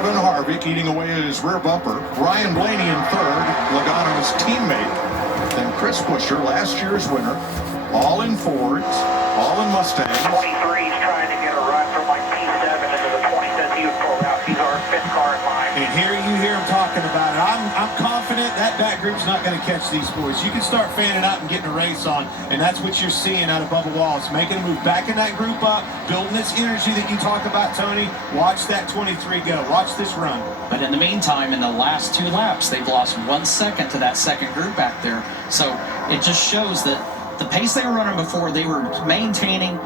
Kevin Harvick eating away at his rear bumper. Ryan Blaney in third, Logano's teammate. Then Chris Buescher, last year's winner, all in Fords, all in Mustangs. 23 is trying to get a run from like P7 into the 20, says he would pull out. He's our fifth car in line. And here you hear him talking about it. I'm confident that back group's not going to catch these boys. You can start fanning out and getting a race on, and that's what you're seeing out of Bubba Wallace. Making a move back in that group up, building this energy that you talk about, Tony. Watch that 23 go. Watch this run. But in the meantime, in the last 2 laps, they've lost 1 second to that second group back there. So it just shows that the pace they were running before, they were maintaining.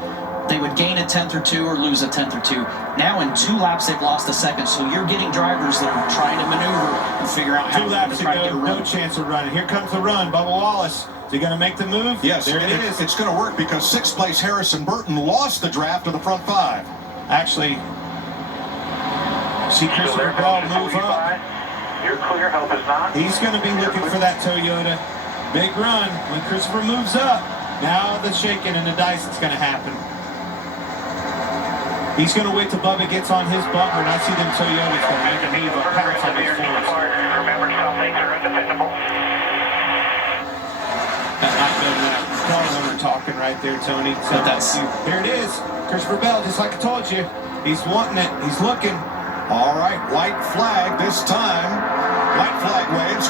They would gain a tenth or two or lose a tenth or two. Now in 2 laps, they've lost a second. So you're getting drivers that are trying to maneuver and figure out how to try to get a run. No chance of running. Here comes the run. Bubba Wallace. Is he going to make the move? Yes, there it is. It's going to work because 6th place Harrison Burton lost the draft to the front 5. Actually, see Christopher Bell move up. You're clear, help is not. He's going to be looking for that Toyota. Big run. When Christopher moves up, now the shaking and the dice is going to happen. He's going to wait till Bubba gets on his bumper, and I see them Toyotas going to make a move up, pounce on his force. Remember, some things are undependable. Car owner talking right there, Tony. So here it is. Christopher Bell, just like I told you, he's wanting it. He's looking. All right, white flag this time. White flag waves.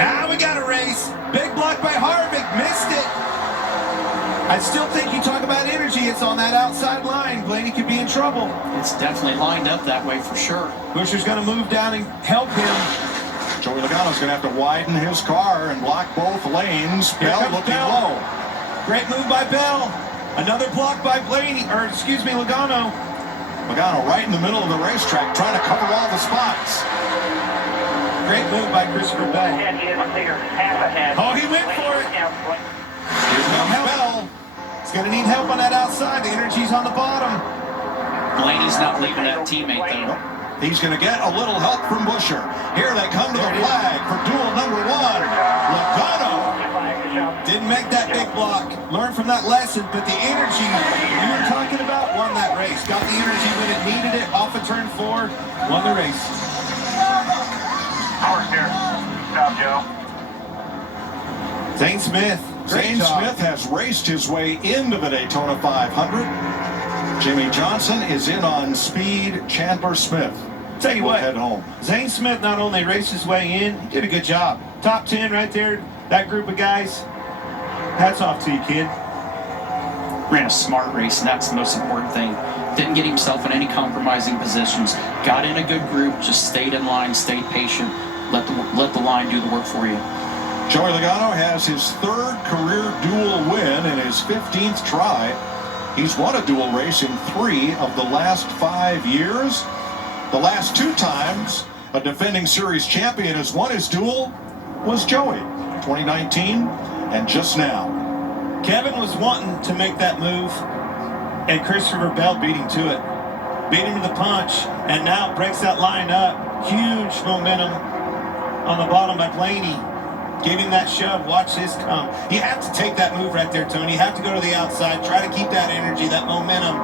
Now we got a race. Big block by Harvick. Missed it. I still think you talk about energy. It's on that outside line. Blaney could be in trouble. It's definitely lined up that way for sure. Buescher's going to move down and help him. Joey Logano's going to have to widen his car and block both lanes. Bell looking low. Great move by Bell. Another block by Blaney, or excuse me, Logano. Logano right in the middle of the racetrack trying to cover all the spots. Great move by Christopher Bell. Oh, he went for it. Here comes Bell. He's going to need help on that outside. The energy's on the bottom. Blaney's not leaving that teammate, though. He's going to get a little help from Buescher. Here they come to the flag for duel number 1. Logano didn't make that big block. Learned from that lesson, but the energy you were talking about won that race. Got the energy when it needed it. Off of turn 4, won the race. Horse here. Stop, Joe. Zane Smith. Zane Smith has raced his way into the Daytona 500. Jimmy Johnson is in on speed. Chandler Smith. Tell you what, head home. Zane Smith not only raced his way in, he did a good job. Top 10 right there. That group of guys. Hats off to you, kid. Ran a smart race, and that's the most important thing. Didn't get himself in any compromising positions. Got in a good group, just stayed in line, stayed patient. Let the line do the work for you. Joey Logano has his 3rd career duel win in his 15th try. He's won a duel race in 3 of the last 5 years. The last 2 times a defending series champion has won his duel was Joey, 2019 and just now. Kevin was wanting to make that move, and Christopher Bell beat him to it. Beat him to the punch, and now breaks that line up. Huge momentum on the bottom by Blaney. Gave him that shove. Watch this come. You have to take that move right there, Tony. You have to go to the outside. Try to keep that energy, that momentum.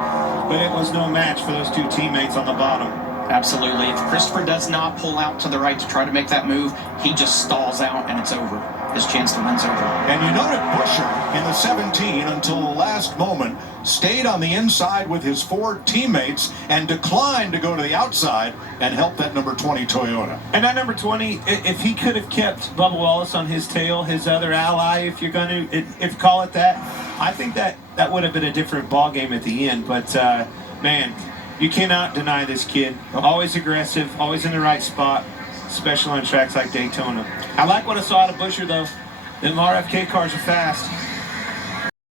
But it was no match for those 2 teammates on the bottom. Absolutely. If Christopher does not pull out to the right to try to make that move, he just stalls out and it's over. His chance to win's over. And you noted Buescher in the 17 until the last moment stayed on the inside with his 4 teammates and declined to go to the outside and help that number 20 Toyota. And that number 20, if he could have kept Bubba Wallace on his tail, his other ally, if you're going to if call it that, I think that would have been a different ball game at the end. But man, you cannot deny this kid. Always aggressive, always in the right spot, especially on tracks like Daytona. I like what I saw out of Buescher, though. Them RFK cars are fast.